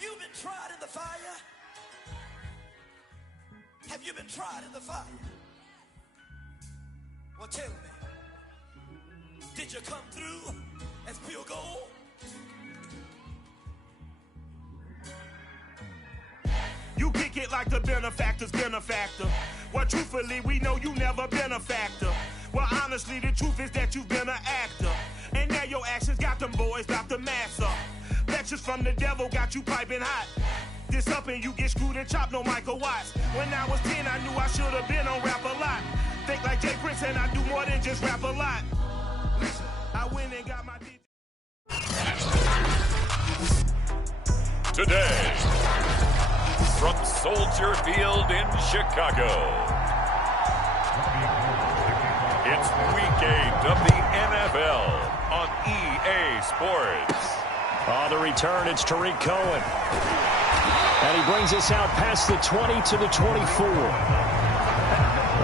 Have you been tried in the fire? Have you been tried in the fire? Well, tell me, did you come through as pure gold? You kick it like the benefactor's benefactor. Well, truthfully, we know you never been a factor. Well, honestly, the truth is that you've been an actor. And now your actions got them boys about to mass up. Lectures from the devil got you piping hot. This up and you get screwed and chopped, no Michael Watts. When I was 10, I knew I should have been on Rap a Lot. Think like Jay Prince and I do more than just rap a lot. Listen, I went and got my Today, from Soldier Field in Chicago, it's Week 8 of the NFL on EA Sports. On the return, it's Tariq Cohen. And he brings us out past the 20 to the 24.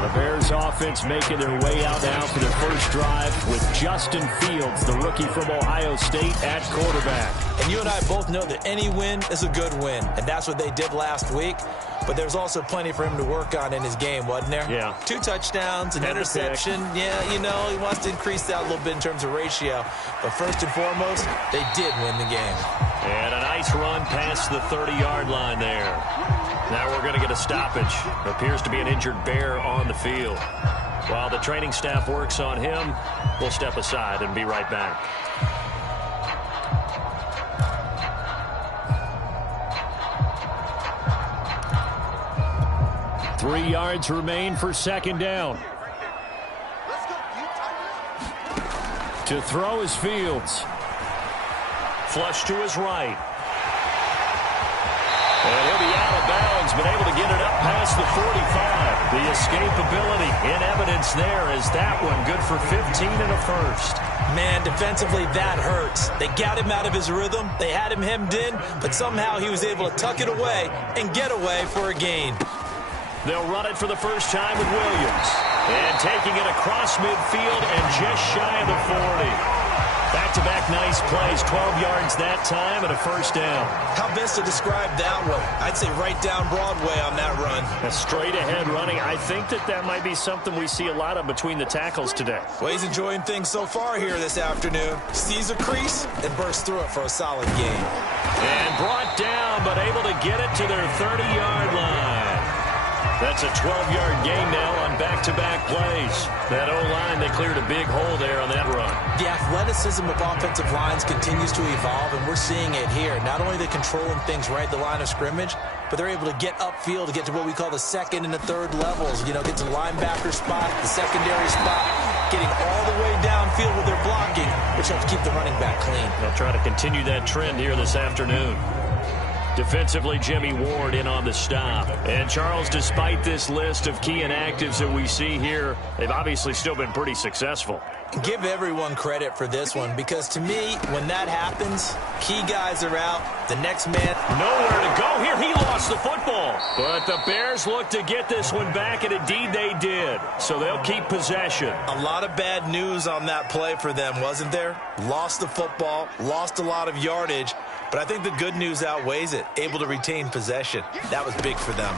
The Bears offense making their way out now for their first drive with Justin Fields, the rookie from Ohio State, at quarterback. And you and I both know that any win is a good win, and that's what they did last week. But there's also plenty for him to work on in his game, wasn't there? Yeah. 2 touchdowns, an interception. Yeah, you know, he wants to increase that a little bit in terms of ratio. But first and foremost, they did win the game. And a nice run past the 30-yard line there. Now we're going to get a stoppage. Appears to be an injured Bear on the field. While the training staff works on him, we'll step aside and be right back. Three yards remain for second down. To throw is Fields. Flush to his right. And he'll be out of bounds, but able to get it up past the 45. The escapability in evidence there is that one good for 15 and a first. Man, defensively, that hurts. They got him out of his rhythm. They had him hemmed in, but somehow he was able to tuck it away and get away for a gain. They'll run it for the first time with Williams. And taking it across midfield and just shy of the 40. Back-to-back nice plays, 12 yards that time and a first down. How best to describe that one? I'd say right down Broadway on that run. A straight-ahead running. I think that might be something we see a lot of between the tackles today. Well, he's enjoying things so far here this afternoon. Sees a crease and bursts through it for a solid gain. And brought down, but able to get it to their 30-yard line. That's a 12-yard gain now on back-to-back plays. That O-line, they cleared a big hole there on that run. The athleticism of offensive lines continues to evolve, and we're seeing it here. Not only are they controlling things right at the line of scrimmage, but they're able to get upfield to get to what we call the second and the third levels. You know, get to the linebacker spot, the secondary spot, getting all the way downfield with their blocking, which helps keep the running back clean. They'll try to continue that trend here this afternoon. Defensively, Jimmy Ward in on the stop. And Charles, despite this list of key inactives that we see here, they've obviously still been pretty successful. Give everyone credit for this one, because to me, when that happens, key guys are out, the next man nowhere to go here. He lost the football. But the Bears look to get this one back, and indeed they did. So they'll keep possession. A lot of bad news on that play for them, wasn't there? Lost the football, lost a lot of yardage. But I think the good news outweighs it. Able to retain possession. That was big for them.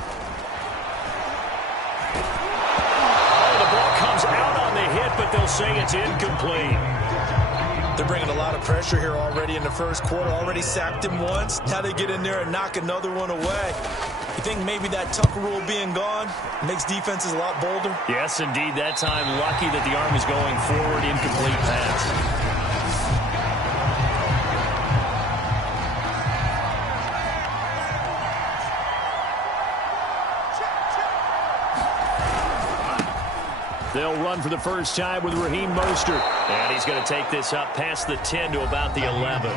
Oh, the ball comes out on the hit, but they'll say it's incomplete. They're bringing a lot of pressure here already in the first quarter. Already sacked him once. Now they get in there and knock another one away. You think maybe that Tucker rule being gone makes defenses a lot bolder? Yes, indeed. That time, lucky that the arm is going forward. Incomplete pass. They'll run for the first time with Raheem Mostert. And he's going to take this up past the 10 to about the 11.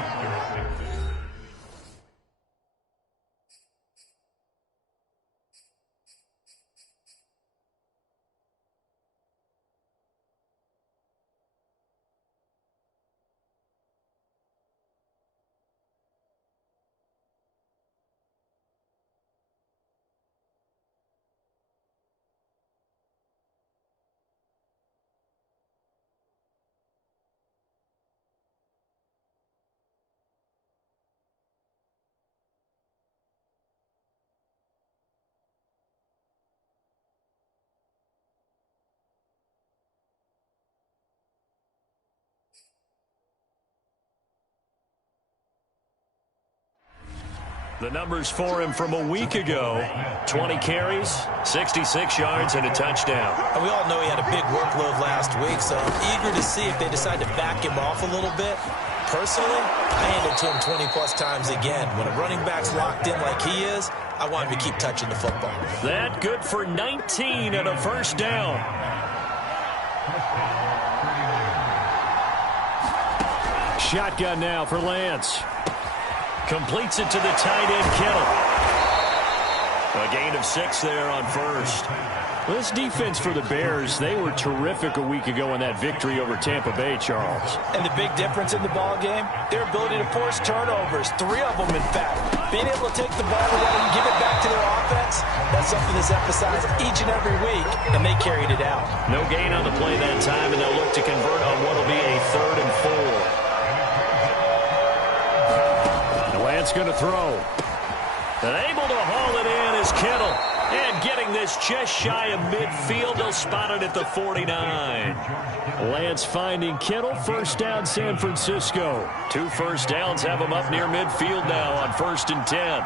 The numbers for him from a week ago: 20 carries, 66 yards, and a touchdown. And we all know he had a big workload last week, so I'm eager to see if they decide to back him off a little bit. Personally, I hand it to him 20-plus times again. When a running back's locked in like he is, I want him to keep touching the football. That good for 19 and a first down. Shotgun now for Lance. Completes it to the tight end, Kittle. A gain of 6 there on first. This defense for the Bears, they were terrific a week ago in that victory over Tampa Bay, Charles. And the big difference in the ball game, their ability to force turnovers, 3 of them in fact. Being able to take the ball away and give it back to their offense, that's something that's emphasized each and every week, and they carried it out. No gain on the play that time, and they'll look to convert on what will be a 3rd and 4. Lance going to throw. And able to haul it in is Kittle. And getting this just shy of midfield, they'll spot it at the 49. Lance finding Kittle. First down, San Francisco. 2 first downs have them up near midfield now on 1st and 10.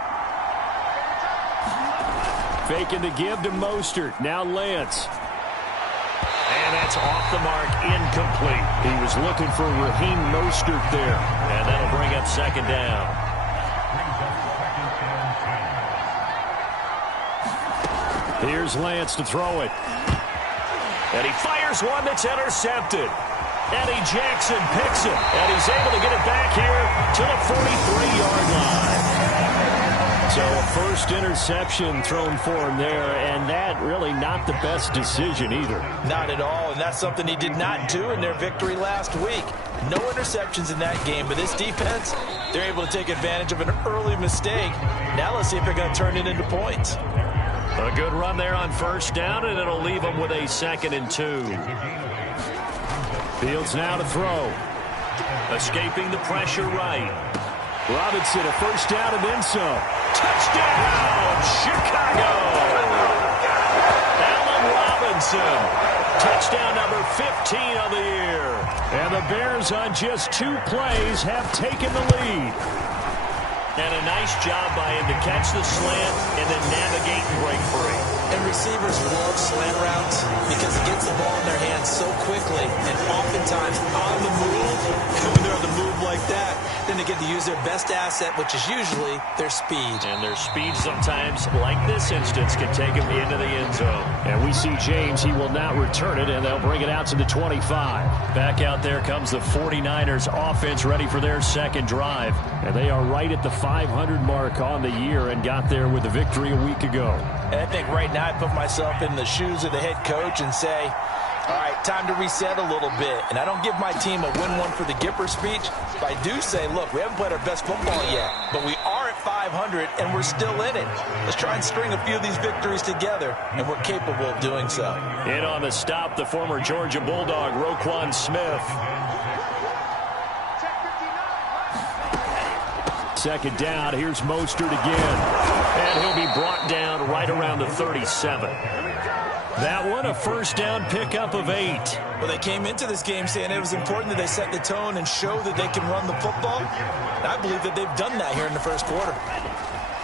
Faking the give to Mostert. Now Lance. And that's off the mark, incomplete. He was looking for Raheem Mostert there. And that'll bring up 2nd down. Here's Lance to throw it. And he fires one that's intercepted. Eddie Jackson picks it. And he's able to get it back here to the 43-yard line. So a first interception thrown for him there, and that really not the best decision either. Not at all, and that's something he did not do in their victory last week. No interceptions in that game, but this defense, they're able to take advantage of an early mistake. Now let's see if they're going to turn it into points. A good run there on 1st down, and it'll leave them with a 2nd and 2. Fields now to throw. Escaping the pressure right. Robinson, a first down and then some. Touchdown, Chicago! Allen Robinson. Touchdown number 15 of the year. And the Bears on just 2 plays have taken the lead. And a nice job by him to catch the slant and then navigate and break free. And receivers love slant routes because it gets the ball in their hands so quickly and oftentimes on the move. And when they're on the move like that, then they get to use their best asset, which is usually their speed. And their speed sometimes, like this instance, can take them into the end zone. And we see James. He will not return it, and they'll bring it out to the 25. Back out there comes the 49ers offense ready for their 2nd drive. And they are right at the 500 mark on the year and got there with the victory a week ago. And I think right now I put myself in the shoes of the head coach and say, all right, time to reset a little bit. And I don't give my team a win one for the Gipper speech, but I do say, look, we haven't played our best football yet, but we are at 500 and we're still in it. Let's try and string a few of these victories together, and we're capable of doing so. In on the stop, the former Georgia Bulldog, Roquan Smith. 2nd down, here's Mostert again. And he'll be brought down right around the 37. That one, a first down pickup of 8. Well, they came into this game saying it was important that they set the tone and show that they can run the football. And I believe that they've done that here in the 1st quarter.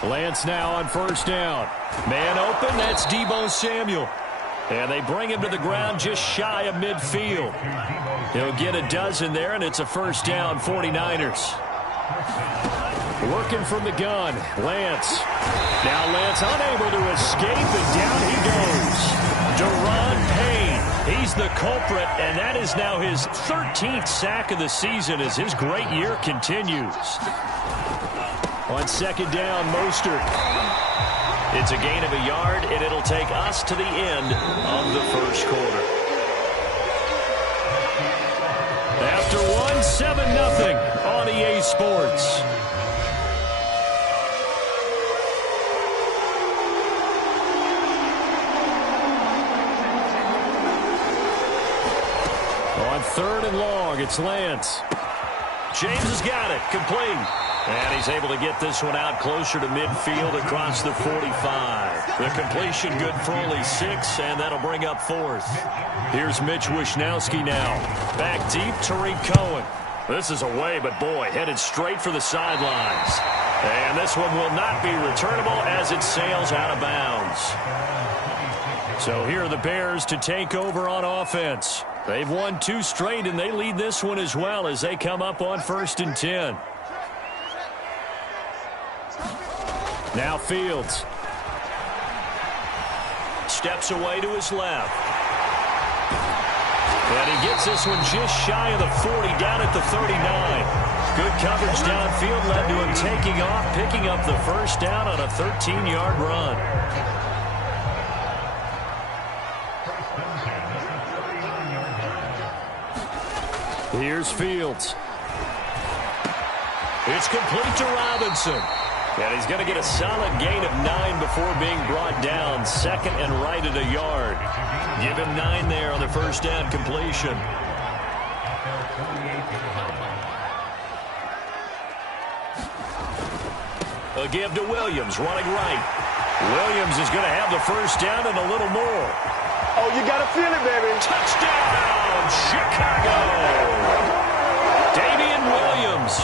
Lance now on 1st down. Man open, that's Deebo Samuel. And they bring him to the ground just shy of midfield. He'll get a dozen there, and it's a first down, 49ers. Working from the gun, Lance. Now Lance unable to escape, and down he goes. Deron Payne, he's the culprit, and that is now his 13th sack of the season as his great year continues. On 2nd down, Mostert. It's a gain of a yard, and it'll take us to the end of the 1st quarter. After one, 7-0 on EA Sports. On 3rd and long, it's Lance. James has got it, complete. And he's able to get this one out closer to midfield across the 45. The completion good for only 6, and that'll bring up 4th. Here's Mitch Wishnowsky now. Back deep, Tariq Cohen. This is away, but boy, headed straight for the sidelines. And this one will not be returnable as it sails out of bounds. So here are the Bears to take over on offense. They've won 2 straight, and they lead this one as well as they come up on 1st and 10. Now Fields. Steps away to his left. And he gets this one just shy of the 40, down at the 39. Good coverage downfield led to him taking off, picking up the first down on a 13-yard run. Here's Fields. It's complete to Robinson. And he's going to get a solid gain of 9 before being brought down. 2nd and right at a yard. Give him 9 there on the first down completion. A give to Williams, running right. Williams is going to have the first down and a little more. Oh, you got to feel it, baby. Touchdown, Chicago. Damian Williams,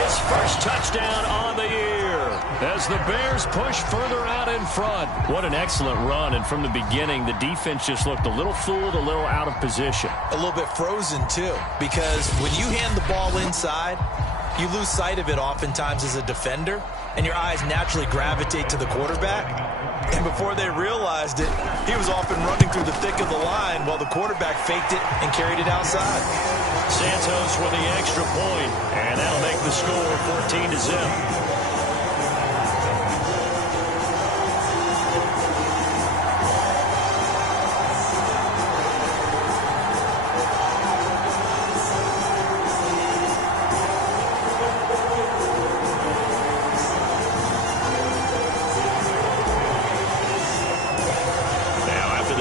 his first touchdown on the year as the Bears push further out in front. What an excellent run, and from the beginning, the defense just looked a little fooled, a little out of position. A little bit frozen, too, because when you hand the ball inside, you lose sight of it oftentimes as a defender, and your eyes naturally gravitate to the quarterback. And before they realized it, he was off and running through the thick of the line while the quarterback faked it and carried it outside. Santos with the extra point, and that'll make the score 14-0.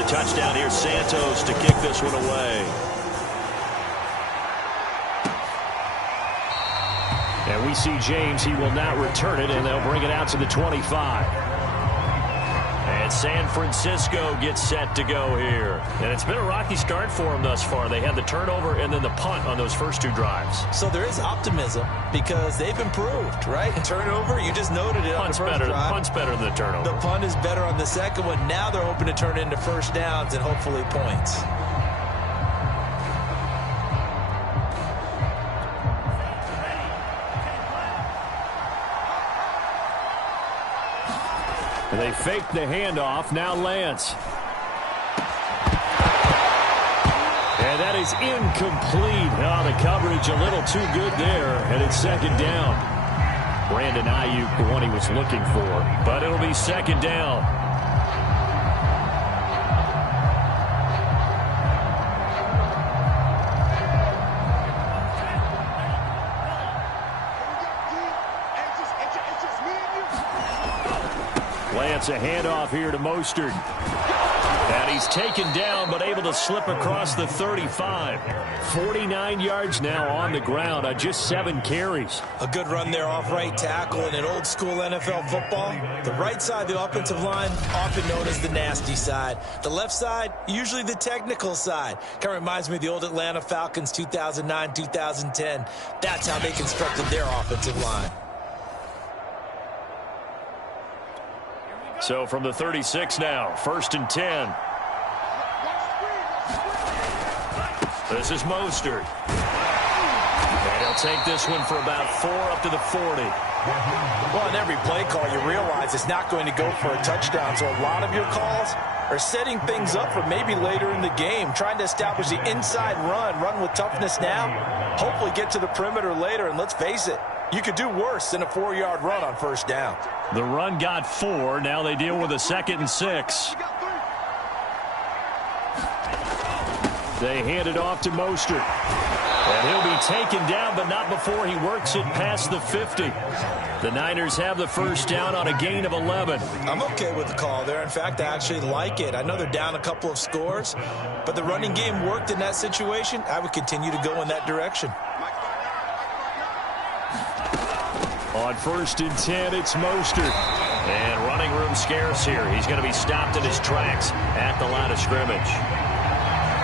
Touchdown here, Santos to kick this one away. And we see James, he will not return it, and they'll bring it out to the 25. And San Francisco gets set to go here. And it's been a rocky start for them thus far. They had the turnover and then the punt on those first 2 drives. So there is optimism because they've improved, right? Turnover, you just noted it on the first drive. Punt's better than the turnover. The punt is better on the second one. Now they're hoping to turn it into first downs and hopefully points. They fake the handoff. Now Lance. And that is incomplete. Oh, the coverage a little too good there. And it's 2nd down. Brandon Ayuk, the one he was looking for. But it'll be 2nd down. Lance, a handoff here to Mostert. And he's taken down, but able to slip across the 35. 49 yards now on the ground on just 7 carries. A good run there off right tackle in an old school NFL football. The right side, the offensive line, often known as the nasty side. The left side, usually the technical side. Kind of reminds me of the old Atlanta Falcons 2009, 2010. That's how they constructed their offensive line. So from the 36 now, 1st and 10. This is Mostert. And he'll take this one for about 4 up to the 40. Well, in every play call, you realize it's not going to go for a touchdown. So a lot of your calls are setting things up for maybe later in the game, trying to establish the inside run with toughness now, hopefully get to the perimeter later. And let's face it, you could do worse than a 4-yard run on first down. The run got 4. Now they deal with a 2nd and 6. They hand it off to Mostert. And he'll be taken down, but not before he works it past the 50. The Niners have the first down on a gain of 11. I'm okay with the call there. In fact, I actually like it. I know they're down a couple of scores, but the running game worked in that situation. I would continue to go in that direction. On 1st and 10, it's Mostert. And running room scarce here. He's going to be stopped in his tracks at the line of scrimmage.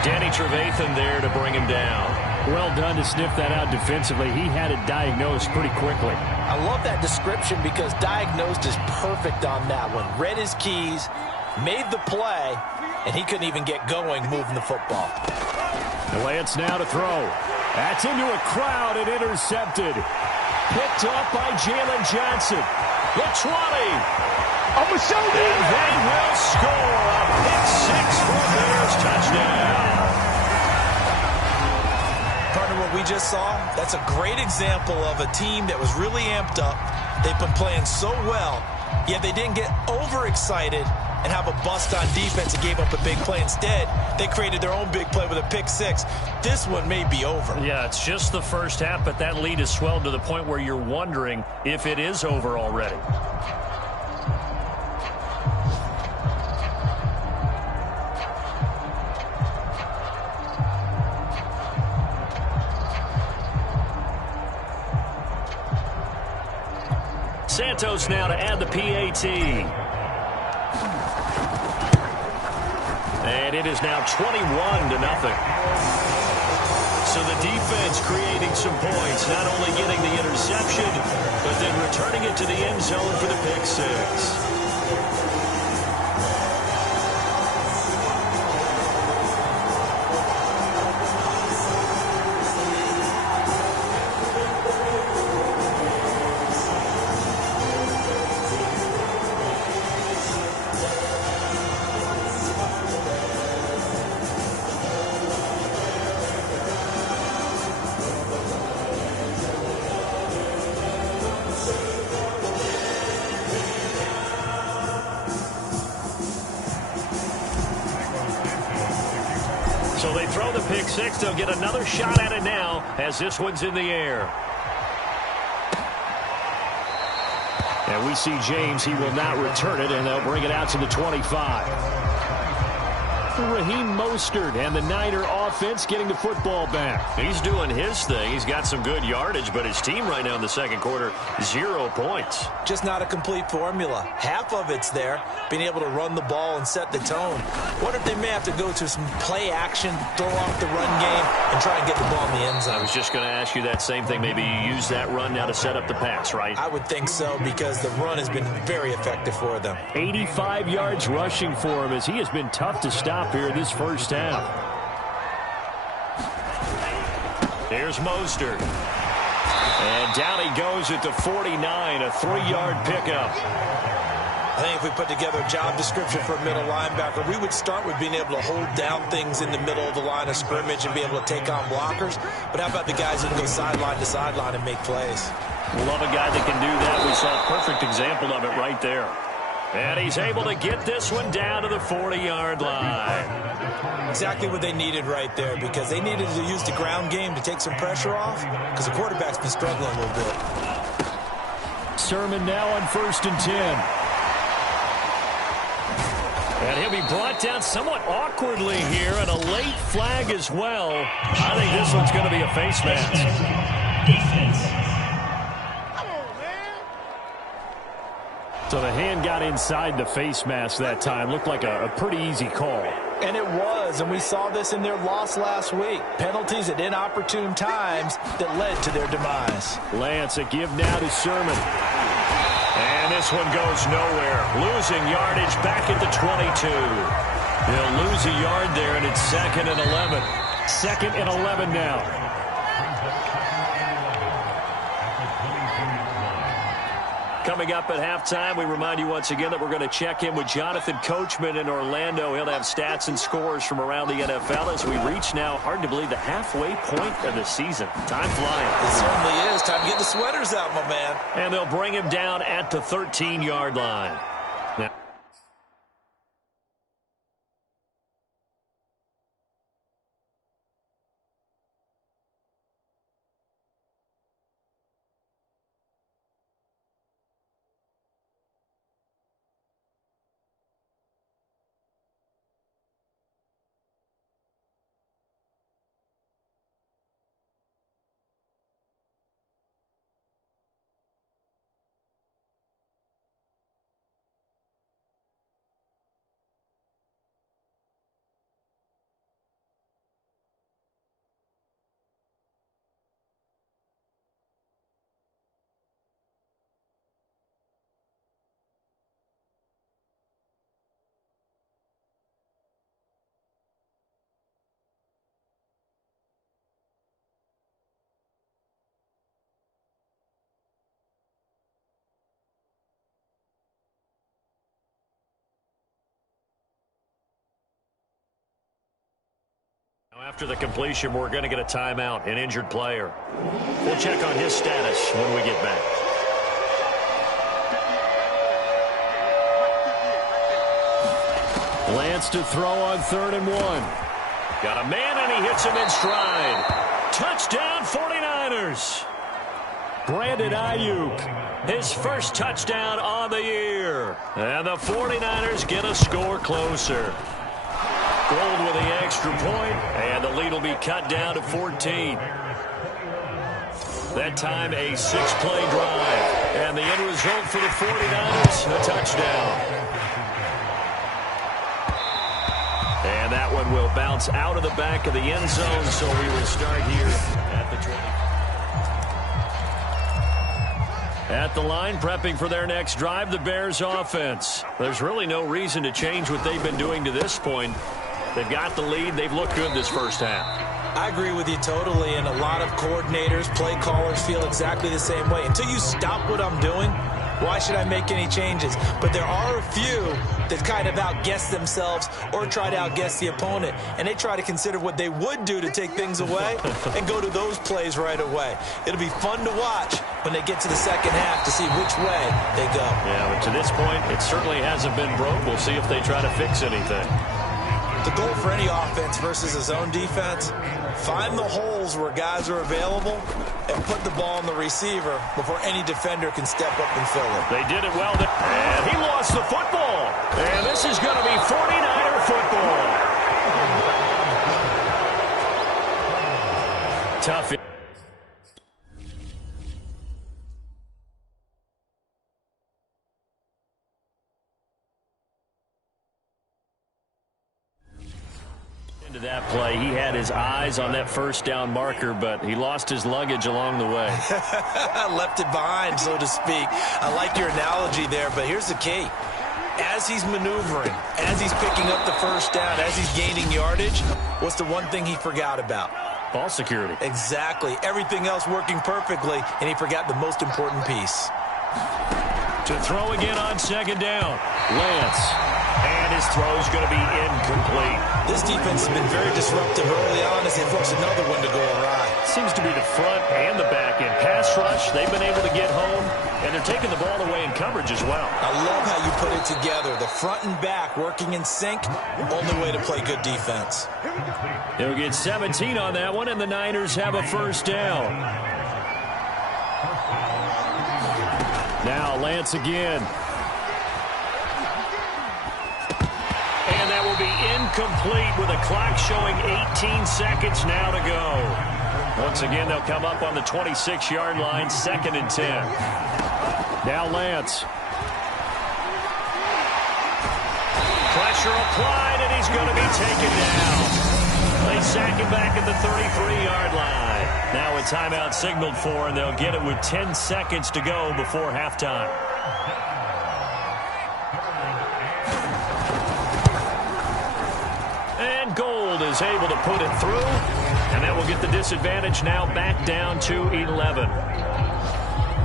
Danny Trevathan there to bring him down. Well done to sniff that out defensively. He had it diagnosed pretty quickly. I love that description because diagnosed is perfect on that one. Read his keys, made the play, and he couldn't even get going moving the football. Lance now to throw. That's into a crowd and intercepted. Picked up by Jalen Johnson. The 20. I'm going to show you. And they will score a pick six for Bears touchdown. Partner, what we just saw, that's a great example of a team that was really amped up. They've been playing so well, yet they didn't get overexcited and have a bust on defense and gave up a big play. Instead, they created their own big play with a pick six. This one may be over. Yeah, it's just the first half, but that lead has swelled to the point where you're wondering if it is over already. Santos now to add the PAT. And it is now 21-0. So the defense creating some points, not only getting the interception, but then returning it to the end zone for the pick six. So they throw the pick six. They'll get another shot at it now as this one's in the air. And we see James. He will not return it, and they'll bring it out to the 25. Raheem Mostert and the Niner offense getting the football back. He's doing his thing. He's got some good yardage, but his team right now in the second quarter, 0 points. Just not a complete formula. Half of it's there, being able to run the ball and set the tone. What if they may have to go to some play action, throw off the run game, and try and get the ball in the end zone? I was just going to ask you that same thing. Maybe you use that run now to set up the pass, right? I would think so because the run has been very effective for them. 85 yards rushing for him as he has been tough to stop here this first half. Here's Mostert. And down he goes at the 49, a 3-yard pickup. I think if we put together a job description for a middle linebacker, we would start with being able to hold down things in the middle of the line of scrimmage and be able to take on blockers. But how about the guys who can go sideline to sideline and make plays? Love a guy that can do that. We saw a perfect example of it right there. And he's able to get this one down to the 40-yard line. Exactly what they needed right there because they needed to use the ground game to take some pressure off because the quarterback's been struggling a little bit. Sermon now on 1st and 10. And he'll be brought down somewhat awkwardly here, and a late flag as well. I think this one's going to be a face mask. So the hand got inside the face mask that time. Looked like a pretty easy call. And it was, and we saw this in their loss last week. Penalties at inopportune times that led to their demise. Lance, a give now to Sermon. And this one goes nowhere. Losing yardage back at the 22. They'll lose a yard there, and it's 2nd and 11. 2nd and 11 now. Coming up at halftime, we remind you once again that we're going to check in with Jonathan Coachman in Orlando. He'll have stats and scores from around the NFL as we reach now, hard to believe, the halfway point of the season. Time flying. It certainly is. Time to get the sweaters out, my man. And they'll bring him down at the 13-yard line. Now After the completion, we're going to get a timeout, an injured player. We'll check on his status when we get back. Lance to throw on 3rd and 1. Got a man, and he hits him in stride. Touchdown, 49ers. Brandon Ayuk, his first touchdown on the year. And the 49ers get a score closer. Gold with the extra point, and the lead will be cut down to 14. That time, a 6-play drive. And the end result for the 49ers, a touchdown. And that one will bounce out of the back of the end zone, so we will start here at the 20. At the line, prepping for their next drive, the Bears offense. There's really no reason to change what they've been doing to this point. They've got the lead. They've looked good this first half. I agree with you totally, and a lot of coordinators, play callers feel exactly the same way. Until you stop what I'm doing, why should I make any changes? But there are a few that kind of outguess themselves or try to outguess the opponent, and they try to consider what they would do to take things away and go to those plays right away. It'll be fun to watch when they get to the second half to see which way they go. Yeah, but to this point, it certainly hasn't been broke. We'll see if they try to fix anything. The goal for any offense versus a zone defense, find the holes where guys are available and put the ball on the receiver before any defender can step up and fill it. They did it well, and he lost the football. And this is going to be 49er football. Tough. Into that play, he had his eyes on that first down marker, but he lost his luggage along the way. Left it behind, so to speak. I like your analogy there, but here's the key. As he's maneuvering, as he's picking up the first down, as he's gaining yardage, what's the one thing he forgot about? Ball security. Exactly. Everything else working perfectly, and he forgot the most important piece. To throw again on 2nd down. Lance. And his throw is going to be incomplete. This defense has been very disruptive early on as they force another one to go awry. Seems to be the front and the back end. Pass rush, they've been able to get home, and they're taking the ball away in coverage as well. I love how you put it together. The front and back working in sync, only way to play good defense. They'll get 17 on that one, and the Niners have a first down. Now Lance again. And that will be incomplete with a clock showing 18 seconds now to go. Once again, they'll come up on the 26-yard line, 2nd and 10. Now Lance. Pressure applied, and he's going to be taken down. They sack him back at the 33-yard line. Now a timeout signaled for, and they'll get it with 10 seconds to go before halftime. And Gold is able to put it through, and that will get the disadvantage now back down to 11.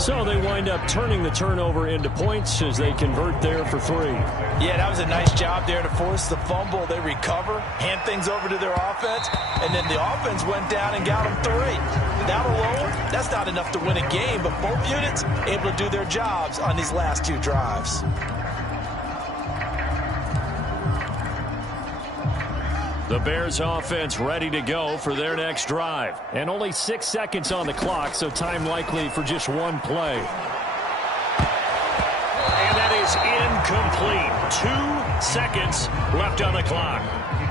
So they wind up turning the turnover into points as they convert there for 3. Yeah, that was a nice job there to force the fumble. They recover, hand things over to their offense, and then the offense went down and got them 3. That alone, that's not enough to win a game, but both units able to do their jobs on these last 2 drives. The Bears offense ready to go for their next drive. And only 6 seconds on the clock, so time likely for just one play. And that is incomplete. 2 seconds left on the clock.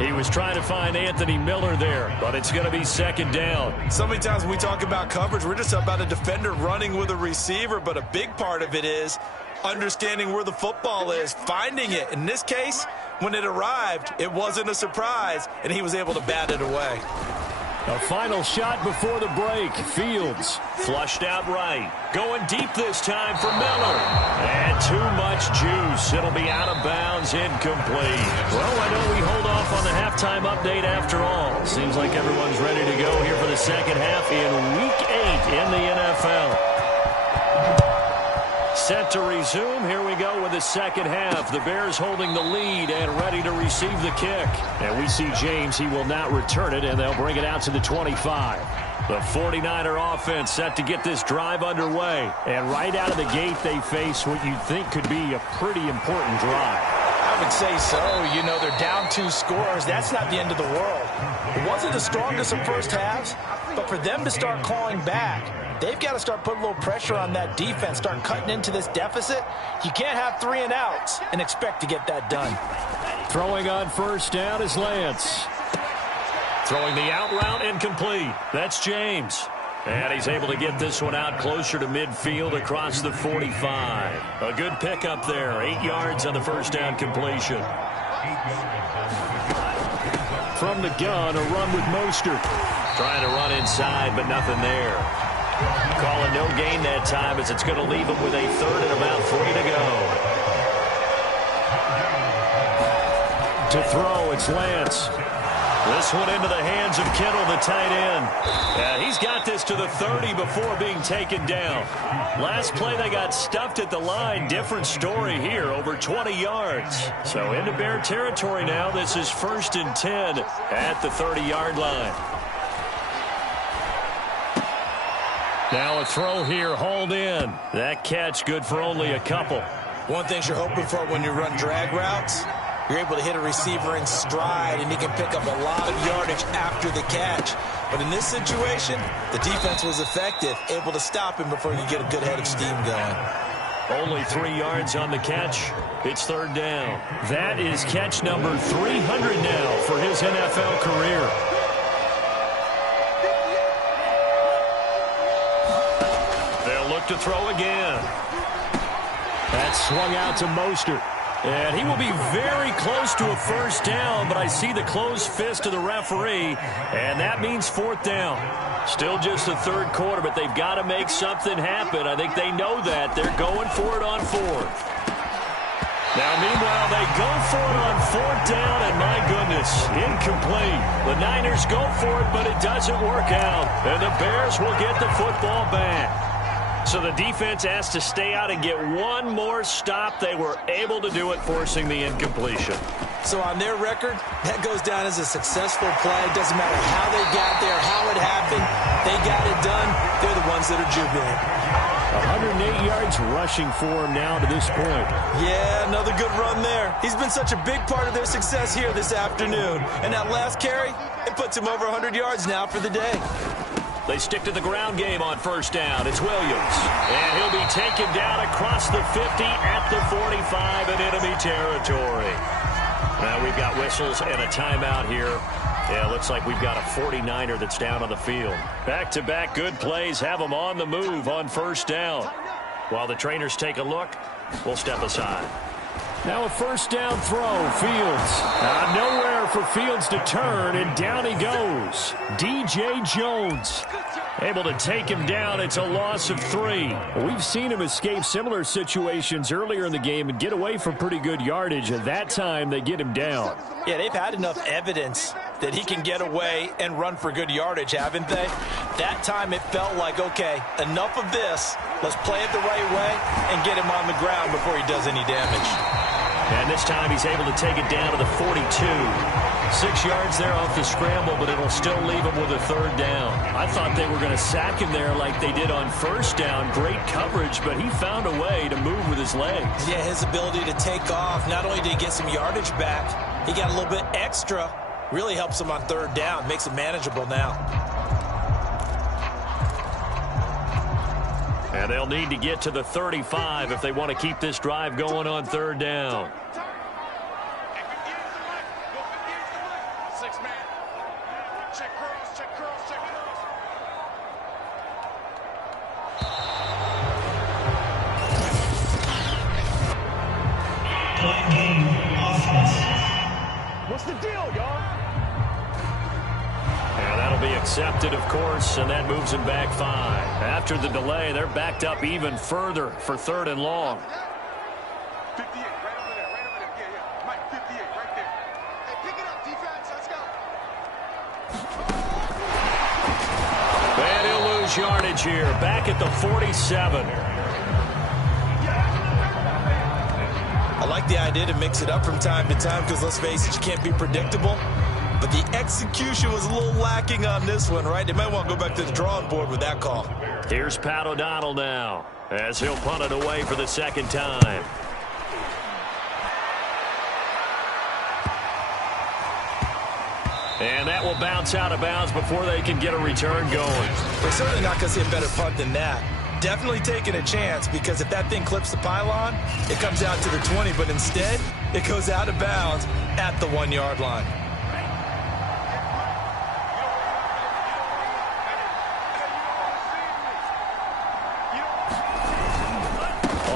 He was trying to find Anthony Miller there, but it's going to be 2nd down. So many times when we talk about coverage, we're just about a defender running with a receiver, but a big part of it is understanding where the football is, finding it. In this case, when it arrived, it wasn't a surprise, and he was able to bat it away. A final shot before the break. Fields flushed out right. Going deep this time for Miller. And too much juice. It'll be out of bounds, incomplete. Well, why don't we hold off on the halftime update after all? Seems like everyone's ready to go here for the second half in Week 8 in the NFL. Set to resume. Here we go with the second half. The Bears holding the lead and ready to receive the kick. And we see James. He will not return it, and they'll bring it out to the 25. The 49er offense set to get this drive underway. And right out of the gate, they face what you'd think could be a pretty important drive. I would say so. You know, they're down 2 scores. That's not the end of the world. It wasn't the strongest of first halves, but for them to start clawing back, they've got to start putting a little pressure on that defense, start cutting into this deficit. You can't have 3 and outs and expect to get that done. Throwing on first down is Lance. Throwing the out route incomplete. That's James. And he's able to get this one out closer to midfield across the 45. A good pickup there. 8 yards on the first down completion. From the gun, a run with Mostert. Trying to run inside, but nothing there. Calling no gain that time as it's going to leave him with a third and about 3 to go. To throw, it's Lance. This one into the hands of Kittle, the tight end. Yeah, he's got this to the 30 before being taken down. Last play, they got stuffed at the line. Different story here, over 20 yards. So into Bear territory now. This is 1st and 10 at the 30-yard line. Now a throw here, hauled in. That catch good for only a couple. One thing you're hoping for when you run drag routes, you're able to hit a receiver in stride, and he can pick up a lot of yardage after the catch. But in this situation, the defense was effective, able to stop him before you get a good head of steam going. Only 3 yards on the catch. It's 3rd down. That is catch number 300 now for his NFL career. They'll look to throw again. That's swung out to Mostert. And he will be very close to a first down, but I see the closed fist of the referee, and that means 4th down. Still just the 3rd quarter, but they've got to make something happen. I think they know that. They're going for it on 4th. Now, meanwhile, they go for it on 4th down, and my goodness, incomplete. The Niners go for it, but it doesn't work out, and the Bears will get the football back. So the defense asked to stay out and get one more stop. They were able to do it, forcing the incompletion. So on their record, that goes down as a successful play. It doesn't matter how they got there, how it happened. They got it done. They're the ones that are jubilant. 108 yards rushing for him now to this point. Yeah, another good run there. He's been such a big part of their success here this afternoon. And that last carry, it puts him over 100 yards now for the day. They stick to the ground game on first down. It's Williams. And he'll be taken down across the 50 at the 45 in enemy territory. Now we've got whistles and a timeout here. Yeah, looks like we've got a 49er that's down on the field. Back-to-back good plays have them on the move on first down. While the trainers take a look, we'll step aside. Now a first down throw, Fields. Nowhere for Fields to turn, and down he goes. DJ Jones able to take him down. It's a loss of 3. We've seen him escape similar situations earlier in the game and get away from pretty good yardage. At that time, they get him down. Yeah, they've had enough evidence that he can get away and run for good yardage, haven't they? That time it felt like, okay, enough of this. Let's play it the right way and get him on the ground before he does any damage. And this time he's able to take it down to the 42. 6 yards there off the scramble, but it'll still leave him with a 3rd down. I thought they were going to sack him there like they did on first down. Great coverage, but he found a way to move with his legs. Yeah, his ability to take off. Not only did he get some yardage back, he got a little bit extra. Really helps him on 3rd down. Makes it manageable now. And they'll need to get to the 35 if they want to keep this drive going on 3rd down. What's the deal, y'all? And that'll be accepted, of course, and that moves him back 5. After the delay, they're backed up even further for 3rd and long. 58, right over there, right over there. Yeah. Mike, 58, right there. Hey, pick it up, defense. Let's go. And he'll lose yardage here. Back at the 47. the idea to mix it up from time to time because, let's face it, you can't be predictable. But the execution was a little lacking on this one, right? They might want to go back to the drawing board with that call. Here's Pat O'Donnell now as he'll punt it away for the second time. And that will bounce out of bounds before they can get a return going. They're certainly not going to see a better punt than that. Definitely taking a chance because if that thing clips the pylon, it comes out to the 20, but instead it goes out of bounds at the 1-yard line.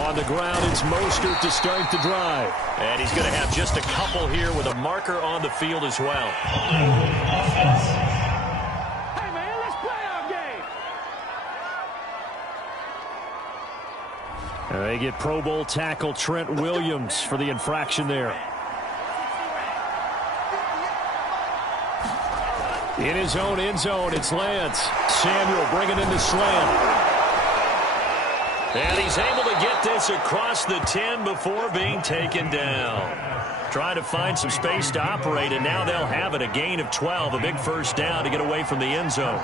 On the ground, it's Mostert to start the drive. And he's going to have just a couple here with a marker on the field as well. Hey, man, let's play our game. They get Pro Bowl tackle Trent Williams for the infraction there. In his own end zone, it's Lance. Samuel bringing in the slant. And he's able to get this across the 10 before being taken down. Trying to find some space to operate, and now they'll have it. A gain of 12, a big first down to get away from the end zone.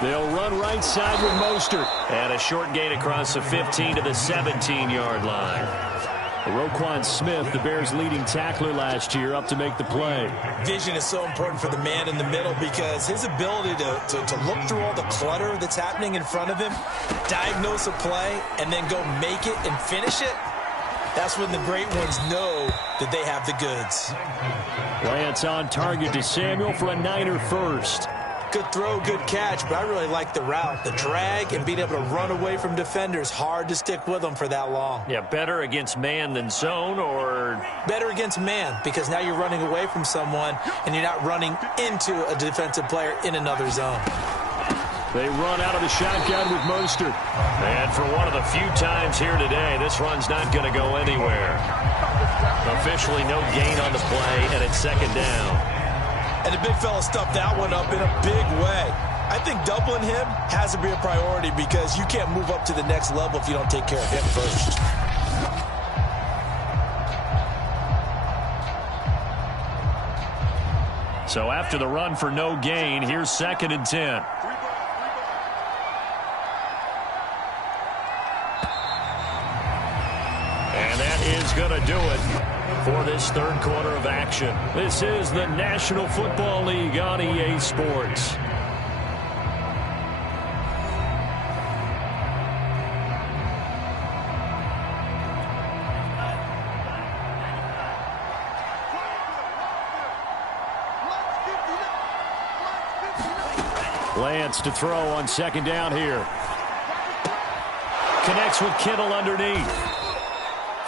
They'll run right side with Mostert. And a short gain across the 15 to the 17-yard line. Roquan Smith, the Bears' leading tackler last year, up to make the play. Vision is so important for the man in the middle because his ability to look through all the clutter that's happening in front of him, diagnose a play, and then go make it and finish it, that's when the great ones know that they have the goods. Lance on target to Samuel for a Niner first. Good throw, good catch, but I really like the route. The drag and being able to run away from defenders, hard to stick with them for that long. Yeah, better against man than zone, or? Better against man, because now you're running away from someone and you're not running into a defensive player in another zone. They run out of the shotgun with Mostert. And for one of the few times here today, this run's not going to go anywhere. Officially no gain on the play, and it's second down. And the big fella stuffed that one up in a big way. I think doubling him has to be a priority because you can't move up to the next level if you don't take care of him first. So after the run for no gain, here's 2nd and 10. And that is going to do it for this third quarter of action. This is the National Football League on EA Sports. Lance to throw on second down here. Connects with Kittle underneath.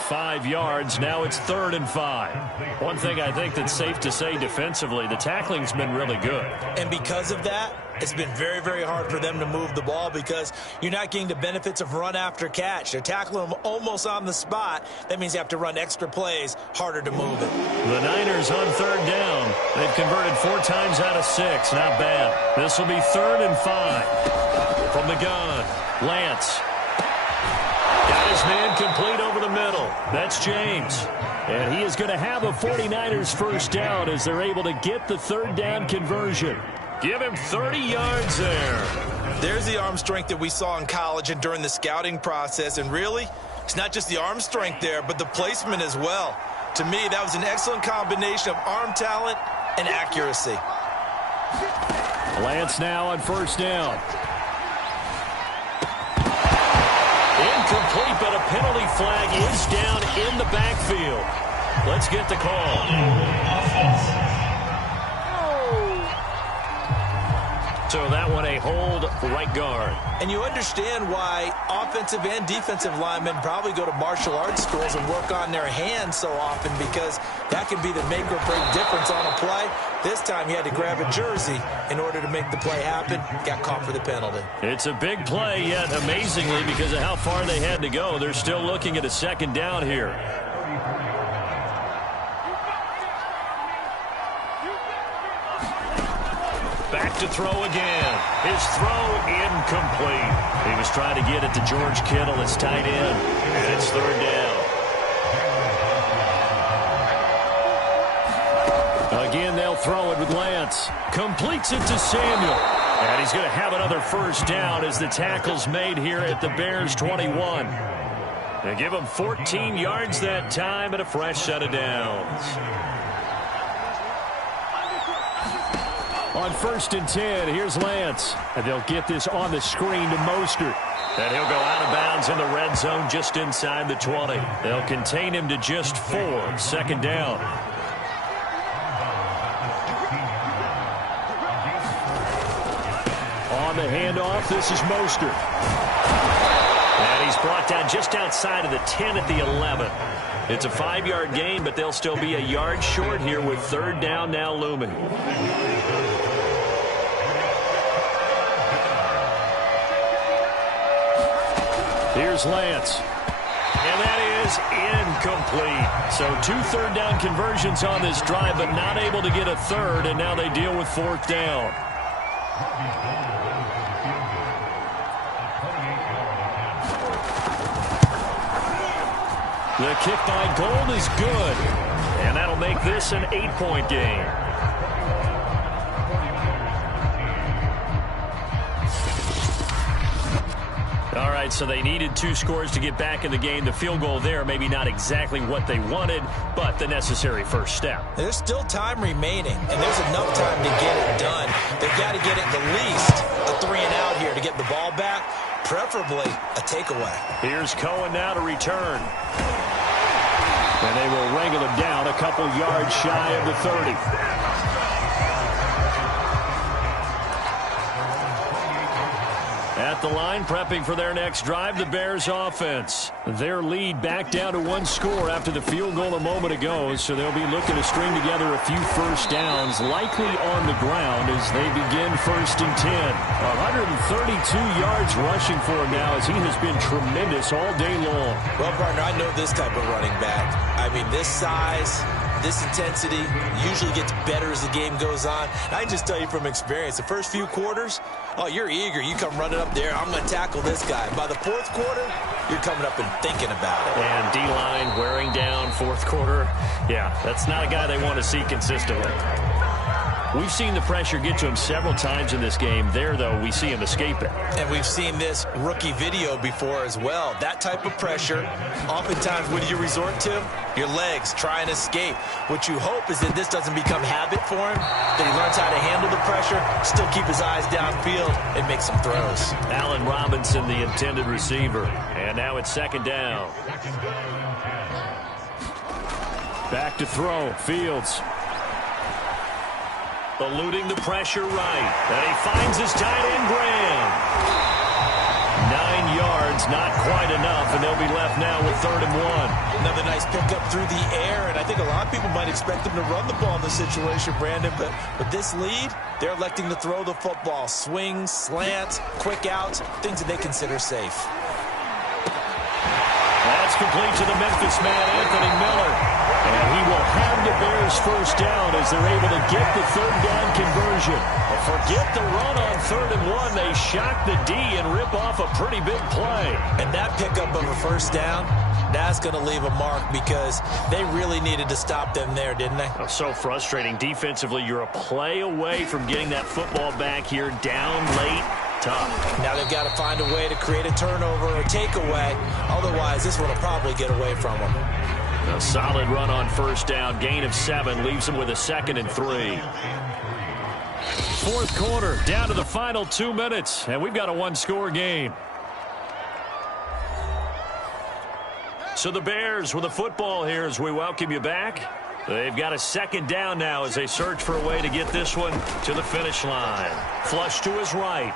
5 yards. Now it's 3rd and 5. One thing I think that's safe to say defensively, the tackling's been really good. And because of that, it's been very, very hard for them to move the ball because you're not getting the benefits of run after catch. They're tackling them almost on the spot. That means you have to run extra plays, harder to move it. The Niners on 3rd down. They've converted 4 times out of 6. Not bad. This will be 3rd and 5. From the gun, Lance. Got his man complete over the middle. That's James. And he is going to have a 49ers first down as they're able to get the 3rd down conversion. Give him 30 yards there. There's the arm strength that we saw in college and during the scouting process. And really, it's not just the arm strength there, but the placement as well. To me, that was an excellent combination of arm talent and accuracy. Lance now on 1st down. Incomplete, but a penalty flag is down in the backfield. Let's get the call. So that one a hold right guard. And you understand why offensive and defensive linemen probably go to martial arts schools and work on their hands so often because that can be the make or break difference on a play. This time he had to grab a jersey in order to make the play happen. Got caught for the penalty. It's a big play, yet amazingly, because of how far they had to go, they're still looking at a 2nd down here. Back to throw again. His throw incomplete. He was trying to get it to George Kittle, his tight end, and it's 3rd down. throw it with Lance. Completes it to Samuel. And he's going to have another first down as the tackle's made here at the Bears 21. They give him 14 yards that time and a fresh set of downs. On 1st and 10, here's Lance. And they'll get this on the screen to Mostert. And he'll go out of bounds in the red zone just inside the 20. They'll contain him to just 4. 2nd down. On the handoff, this is Mostert. And he's brought down just outside of the 10 at the 11. It's a 5-yard gain, but they'll still be a yard short here with 3rd down now looming. Here's Lance. And that is incomplete. So 2 third-down conversions on this drive, but not able to get a third, and now they deal with 4th down. The kick by Gold is good, and that'll make this an 8-point game. All right, so they needed 2 scores to get back in the game. The field goal there, maybe not exactly what they wanted, but the necessary first step. There's still time remaining, and there's enough time to get it done. They've got to get it the least a 3-and-out here to get the ball back, preferably a takeaway. Here's Cohen now to return. And they will wrangle him down a couple yards shy of the 30. At the line, prepping for their next drive, the Bears offense. Their lead back down to 1 score after the field goal a moment ago, so they'll be looking to string together a few first downs, likely on the ground as they begin 1st and 10. 132 yards rushing for him now as he has been tremendous all day long. Well, partner, I know this type of running back. I mean, this size, this intensity usually gets better as the game goes on. And I can just tell you from experience, the first few quarters, oh, you're eager. You come running up there, I'm going to tackle this guy. By the 4th quarter, you're coming up and thinking about it. And D-line wearing down 4th quarter. Yeah, that's not a guy they want to see consistently. We've seen the pressure get to him several times in this game. There, though, we see him escape it. And we've seen this rookie video before as well. That type of pressure, oftentimes what do you resort to? Your legs, try and escape. What you hope is that this doesn't become habit for him, that he learns how to handle the pressure, still keep his eyes downfield, and make some throws. Allen Robinson, the intended receiver. And now it's 2nd down. Back to throw, Fields. Eluding the pressure right. And he finds his tight end, Graham. 9 yards, not quite enough, and they'll be left now with 3rd and 1. Another nice pickup through the air, and I think a lot of people might expect them to run the ball in this situation, Brandon, but with this lead, they're electing to throw the football. Swings, slants, quick outs, things that they consider safe. That's complete to the Memphis man, Anthony Miller. And he will have the Bears first down as they're able to get the 3rd down conversion. Forget the run on 3rd and 1. They shock the D and rip off a pretty big play. And that pickup of a first down, that's going to leave a mark because they really needed to stop them there, didn't they? Oh, so frustrating. Defensively, you're a play away from getting that football back here down late. Tough. Now they've got to find a way to create a turnover or takeaway. Otherwise, this one will probably get away from them. A solid run on 1st down. Gain of 7 leaves them with a 2nd and 3. 4th quarter, down to the final 2 minutes, and we've got a 1-score game. So the Bears with the football here as we welcome you back. They've got a 2nd down now as they search for a way to get this one to the finish line. Flush to his right.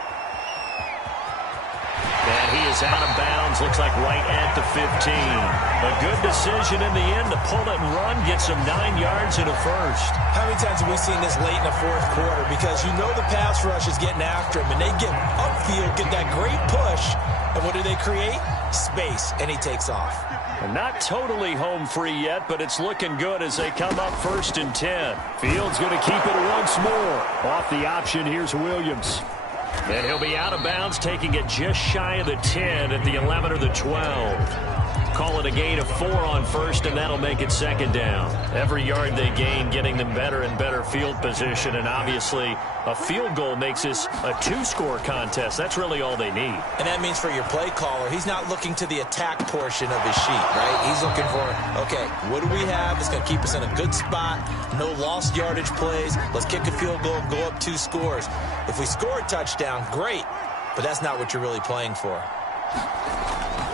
And he is out of bounds, looks like right at the 15. A good decision in the end to pull it and run, get some 9 yards and a first. How many times have we seen this late in the 4th quarter? Because you know the pass rush is getting after him, and they get upfield, get that great push, and what do they create? Space, and he takes off. And not totally home free yet, but it's looking good as they come up 1st and 10. Fields going to keep it once more. Off the option, here's Williams. And he'll be out of bounds, taking it just shy of the 10 at the 11 or the 12. call it a gain of 4 on first, and that'll make it second down. Every yard they gain getting them better and better field position, and obviously a field goal makes this a 2-score contest. That's really all they need. And that means for your play caller, he's not looking to the attack portion of his sheet, right? He's looking for, okay, what do we have that's going to keep us in a good spot? No lost yardage plays. Let's kick a field goal and go up 2 scores. If we score a touchdown, great, but that's not what you're really playing for.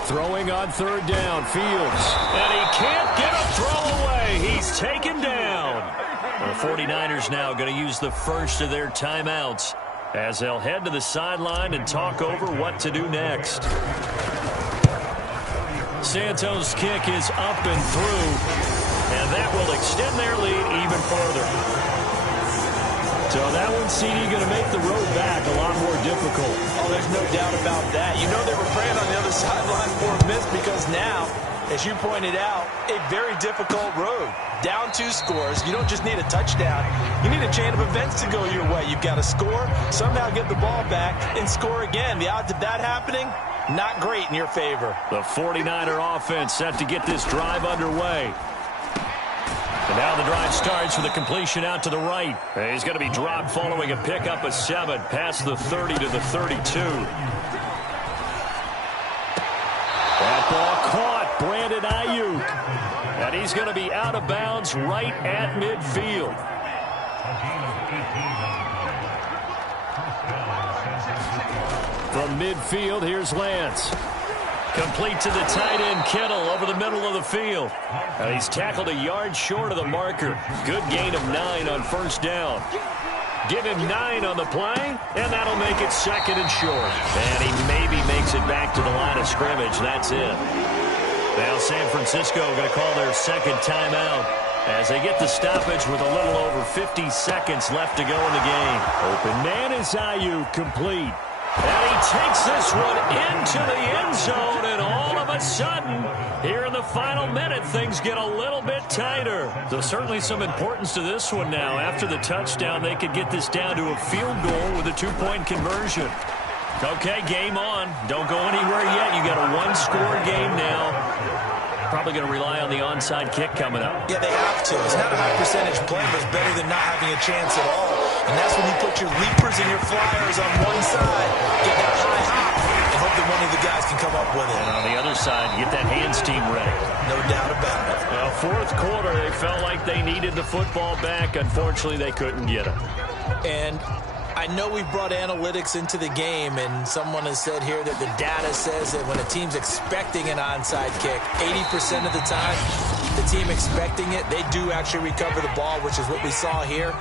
Throwing on third down, Fields. And he can't get a throw away. He's taken down. The 49ers now going to use the first of their timeouts as they'll head to the sideline and talk over what to do next. Santos' kick is up and through, and that will extend their lead even further. So that one, CD, going to make the road back a lot more difficult. Oh, there's no doubt about that. You know they were praying on the other sideline for a miss because now, as you pointed out, a very difficult road. Down 2 scores. You don't just need a touchdown. You need a chain of events to go your way. You've got to score, somehow get the ball back, and score again. The odds of that happening, not great in your favor. The 49er offense set to get this drive underway. And now the drive starts with a completion out to the right. He's going to be dropped following a pickup of 7 past the 30 to the 32. That ball caught. Brandon Ayuk. And he's going to be out of bounds right at midfield. From midfield, here's Lance. Complete to the tight end, Kittle, over the middle of the field. And he's tackled a yard short of the marker. Good gain of 9 on first down. Give him 9 on the play, and that'll make it second and short. And he maybe makes it back to the line of scrimmage. That's it. Now San Francisco going to call their second timeout as they get the stoppage with a little over 50 seconds left to go in the game. Open man is Ayuk, complete. And he takes this one into the end zone, and all of a sudden, here in the final minute, things get a little bit tighter. So certainly some importance to this one now. After the touchdown, they could get this down to a field goal with a 2-point conversion. Okay, game on. Don't go anywhere yet. You got a 1-score game now. Probably going to rely on the onside kick coming up. Yeah, they have to. It's not a high percentage play, but it's better than not having a chance at all. And that's when you put your leapers and your flyers on one side, get that high hop, and hope that one of the guys can come up with it. And on the other side, get that hands team ready. No doubt about it. Well, fourth quarter, they felt like they needed the football back. Unfortunately, they couldn't get it. And I know we've brought analytics into the game, and someone has said here that the data says that when a team's expecting an onside kick, 80% of the time, the team expecting it, they do actually recover the ball, which is what we saw here.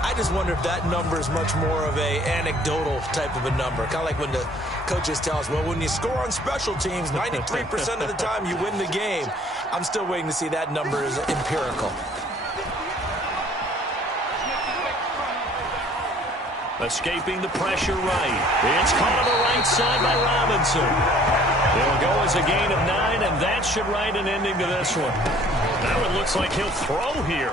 I just wonder if that number is much more of a anecdotal type of a number. Kind of like when the coaches tell us, well, when you score on special teams, 93% of the time you win the game. I'm still waiting to see that number is empirical. Escaping the pressure right. It's caught on the right side by Robinson. It'll go as a gain of 9, and that should write an ending to this one. Now it looks like he'll throw here.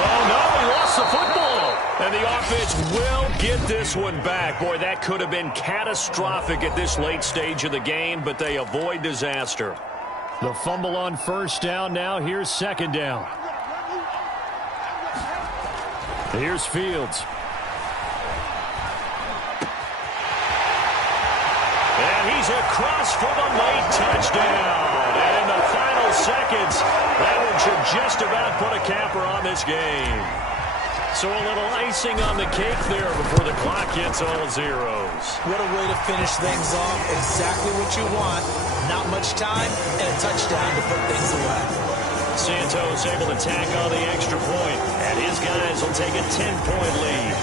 Oh, no, he lost the football. And the offense will get this one back. Boy, that could have been catastrophic at this late stage of the game, but they avoid disaster. The fumble on first down. Now here's second down. Here's Fields. And he's across for the late touchdown. And in the final seconds, that one should just about put a capper on this game. So a little icing on the cake there before the clock hits all zeros. What a way to finish things off. Exactly what you want. Not much time and a touchdown to put things away. Santos able to tack on the extra point, and his guys will take a 10-point lead.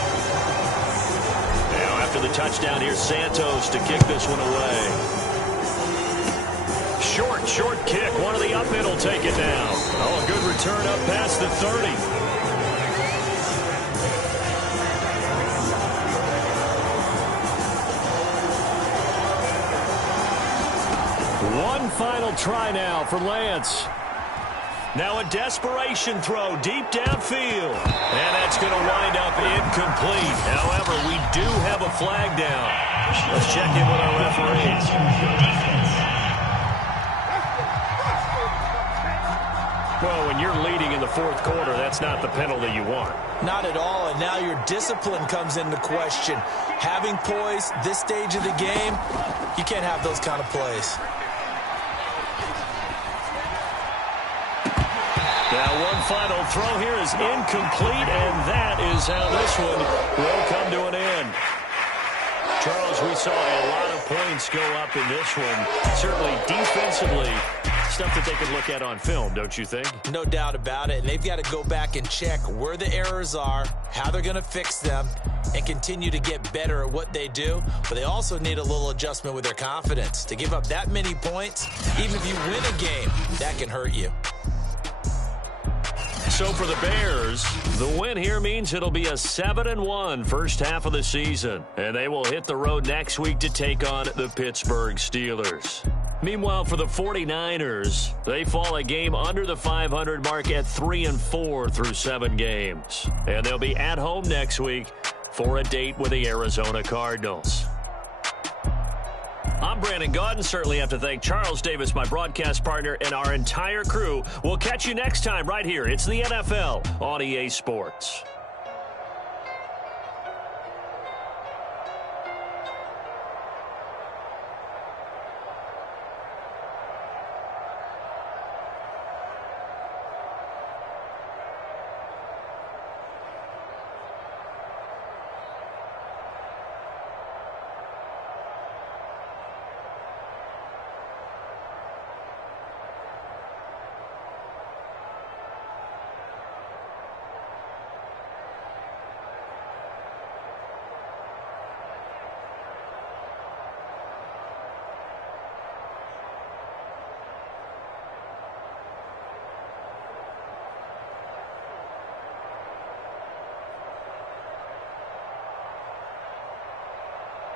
Now after the touchdown, here's Santos to kick this one away. Short kick. One of the up in will take it down. Oh, a good return up past the 30. One final try now for Lance. Now a desperation throw deep downfield. And that's going to wind up incomplete. However, we do have a flag down. Let's check in with our referees. Well, when you're leading in the fourth quarter, that's not the penalty you want. Not at all, and now your discipline comes into question. Having poise this stage of the game, you can't have those kind of plays. Now one final throw here is incomplete, and that is how this one will come to an end. Charles, we saw a lot of points go up in this one. Certainly defensively, stuff that they could look at on film, don't you think? No doubt about it, and they've got to go back and check where the errors are, how they're going to fix them, and continue to get better at what they do. But they also need a little adjustment with their confidence. To give up that many points, even if you win a game, that can hurt you. So for the Bears, the win here means it'll be a 7-1 first half of the season. And they will hit the road next week to take on the Pittsburgh Steelers. Meanwhile, for the 49ers, they fall a game under the 500 mark at 3-4 through 7 games. And they'll be at home next week for a date with the Arizona Cardinals. I'm Brandon Gaudin. Certainly have to thank Charles Davis, my broadcast partner, and our entire crew. We'll catch you next time right here. It's the NFL on EA Sports.